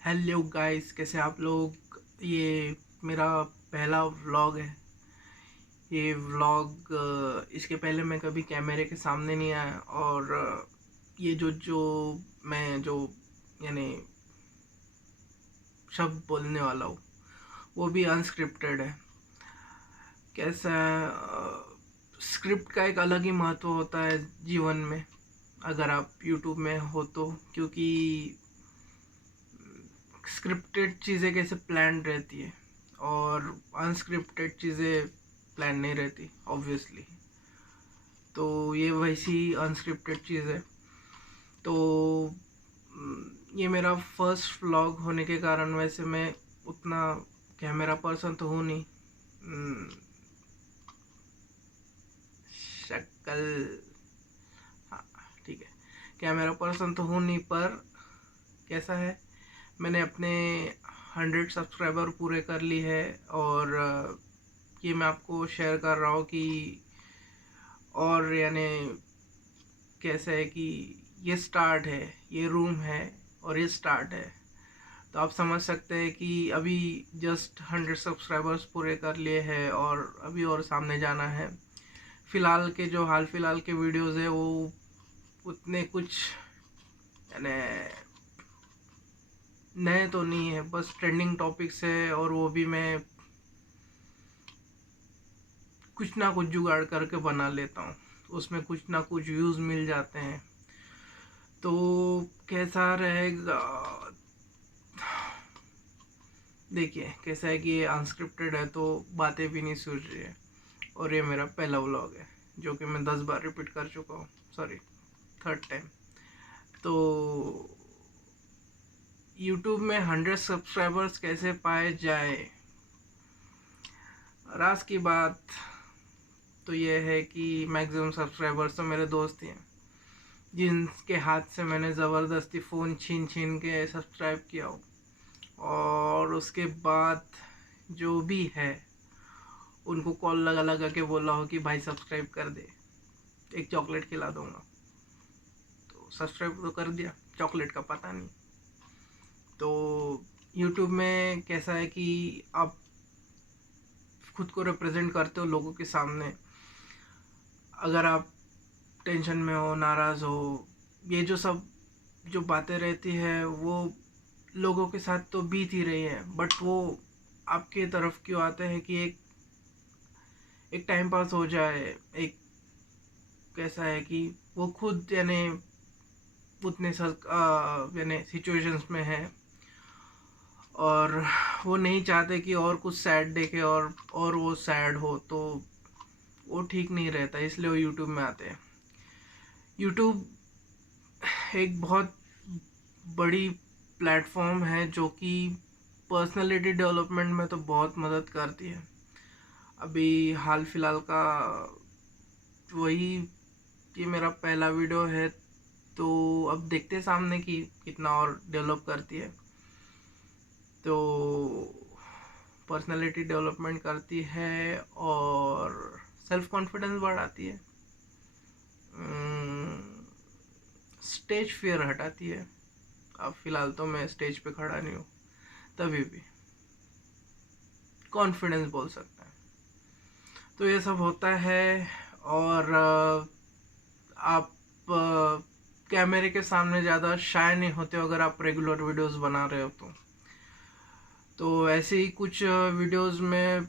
Hello guys, कैसे आप लोग। ये मेरा पहला व्लॉग है। ये व्लॉग इसके पहले मैं कभी कैमरे के सामने नहीं आया। और ये जो मैं जो यानी शब्द बोलने वाला हूँ वो भी अनस्क्रिप्टेड है। कैसा स्क्रिप्ट का एक अलग ही महत्व होता है जीवन में, अगर आप यूट्यूब में हो तो। क्योंकि स्क्रिप्टेड चीज़ें कैसे प्लान रहती है और अनस्क्रिप्टेड चीज़ें प्लान नहीं रहती ऑब्वियसली। तो ये वैसी अनस्क्रिप्टेड चीज़ है। तो ये मेरा फर्स्ट व्लॉग होने के कारण वैसे मैं उतना कैमरा पर्सन तो हूँ नहीं। शक्ल, हाँ ठीक है, कैमरा पर्सन तो हूँ नहीं, पर कैसा है, मैंने अपने 100 सब्सक्राइबर पूरे कर ली है। और ये मैं आपको शेयर कर रहा हूँ कि और यानी कैसा है कि ये स्टार्ट है, ये रूम है और ये स्टार्ट है। तो आप समझ सकते हैं कि अभी जस्ट 100 सब्सक्राइबर्स पूरे कर लिए हैं और अभी और सामने जाना है। फ़िलहाल के जो हाल फिलहाल के वीडियोस है वो उतने कुछ यानी नए तो नहीं है, बस ट्रेंडिंग टॉपिक्स है। और वो भी मैं कुछ ना कुछ जुगाड़ करके बना लेता हूँ, उसमें कुछ ना कुछ व्यूज़ मिल जाते हैं। तो कैसा रहेगा, देखिए कैसा है कि ये अनस्क्रिप्टेड है तो बातें भी नहीं सूझ रही है। और ये मेरा पहला व्लॉग है जो कि मैं 10 बार रिपीट कर चुका हूँ, सॉरी, थर्ड टाइम। तो यूट्यूब में 100 सब्सक्राइबर्स कैसे पाए जाए, राज की बात तो ये है कि मैक्सिमम सब्सक्राइबर्स तो मेरे दोस्त ही हैं, जिनके हाथ से मैंने ज़बरदस्ती फ़ोन छीन छीन के सब्सक्राइब किया हो। और उसके बाद जो भी है उनको कॉल लगा लगा के बोला हो कि भाई सब्सक्राइब कर दे, एक चॉकलेट खिला दूंगा। तो सब्सक्राइब तो कर दिया, चॉकलेट का पता नहीं। तो यूट्यूब में कैसा है कि आप खुद को रिप्रेजेंट करते हो लोगों के सामने। अगर आप टेंशन में हो, नाराज़ हो, ये जो सब जो बातें रहती है वो लोगों के साथ तो बीत ही रही है, बट वो आपके तरफ क्यों आते हैं कि एक टाइम पास हो जाए। एक कैसा है कि वो खुद यानी उतने यानी सिचुएशंस में है और वो नहीं चाहते कि और कुछ सैड देखे और वो सैड हो, तो वो ठीक नहीं रहता, इसलिए वो यूट्यूब में आते हैं। यूट्यूब एक बहुत बड़ी प्लेटफॉर्म है जो कि पर्सनालिटी डेवलपमेंट में तो बहुत मदद करती है। अभी हाल फिलहाल का वही, ये मेरा पहला वीडियो है, तो अब देखते हैं सामने की कितना और डेवलप करती है। तो पर्सनालिटी डेवलपमेंट करती है और सेल्फ कॉन्फिडेंस बढ़ाती है, स्टेज फियर हटाती है। अब फिलहाल तो मैं स्टेज पे खड़ा नहीं हूँ, तभी भी कॉन्फिडेंस बोल सकते हैं। तो ये सब होता है। और आप कैमरे के सामने ज़्यादा शाय नहीं होते हो अगर आप रेगुलर वीडियोस बना रहे हो तो ऐसे ही कुछ वीडियोस में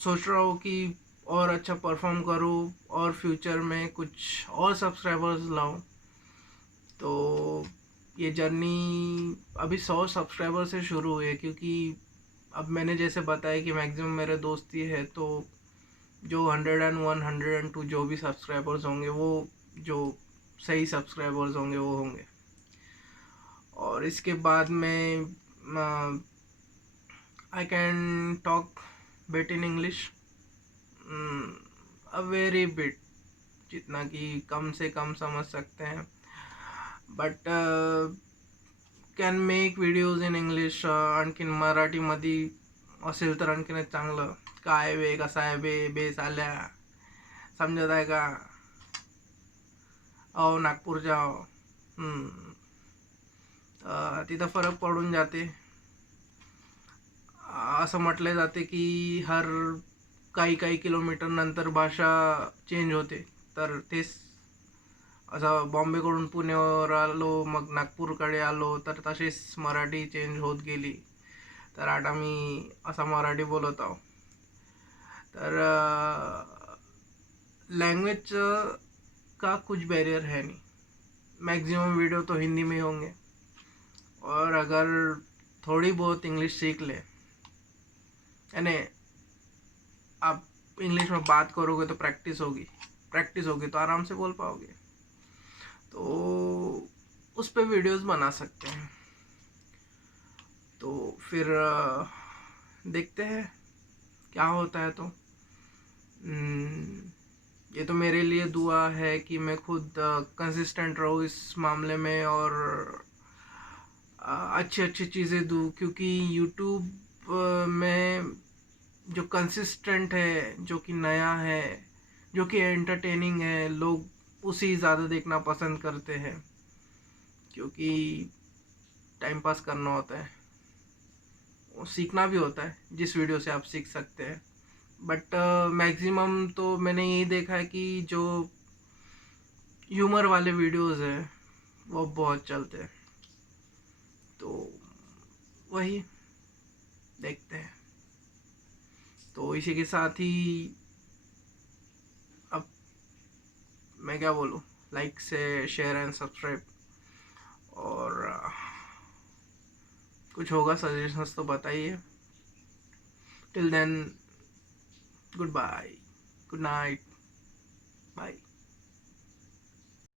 सोच रहा हूँ कि और अच्छा परफॉर्म करूँ और फ्यूचर में कुछ और सब्सक्राइबर्स लाऊं। तो ये जर्नी अभी 100 सब्सक्राइबर से शुरू हुई है, क्योंकि अब मैंने जैसे बताया कि मैक्सिमम मेरे दोस्त ही है। तो जो 101 102 जो भी सब्सक्राइबर्स होंगे वो जो सही सब्सक्राइबर्स होंगे वो होंगे। और इसके बाद में I can talk bit in English, a very bit, जितना कि कम से कम समझ सकते हैं, but can make videos in English. आणखीन मराठीमध्ये असेल तर आणखीनच चांगलं. काय वे, कसा आहे बे, बेस आल्या, समजत आहे का, अहो नागपूर जाओ. तिथं फरक पडून जाते. असं म्हटले जाते की हर काही काही किलोमीटर नंतर भाषा चेंज होते. तर तेच असं बॉम्बेकडून पुण्यावर आलो, मग नागपूरकडे आलो, तर तशीच मराठी चेंज होत गेली. तर आता मी असा मराठी बोलत आहो. तर लैंग्वेज का कुछ बैरियर है नहीं. मैक्सिमम वीडियो तो हिंदी में होंगे, और अगर थोड़ी बहुत इंग्लिश सीख ले, यानी आप इंग्लिश में बात करोगे तो प्रैक्टिस होगी तो आराम से बोल पाओगे. तो उस पे वीडियोस बना सकते हैं. तो फिर देखते हैं क्या होता है. तो ये तो मेरे लिए दुआ है कि मैं खुद कंसिस्टेंट रहूँ इस मामले में, और अच्छी अच्छी चीज़ें दूँ. क्योंकि यूट्यूब में जो कंसिस्टेंट है, जो कि नया है, जो कि एंटरटेनिंग है, लोग उसी ज़्यादा देखना पसंद करते हैं. क्योंकि टाइम पास करना होता है, सीखना भी होता है. जिस वीडियो से आप सीख सकते हैं, बट मैक्सिमम तो मैंने यही देखा है कि जो ह्यूमर वाले वीडियोस हैं वो बहुत चलते हैं. तो वही देखते हैं. तो इसी के साथ ही अब मैं क्या बोलूँ, लाइक से शेयर एंड सब्सक्राइब, और कुछ होगा सजेशंस तो बताइए. Till then, good bye, good night, bye.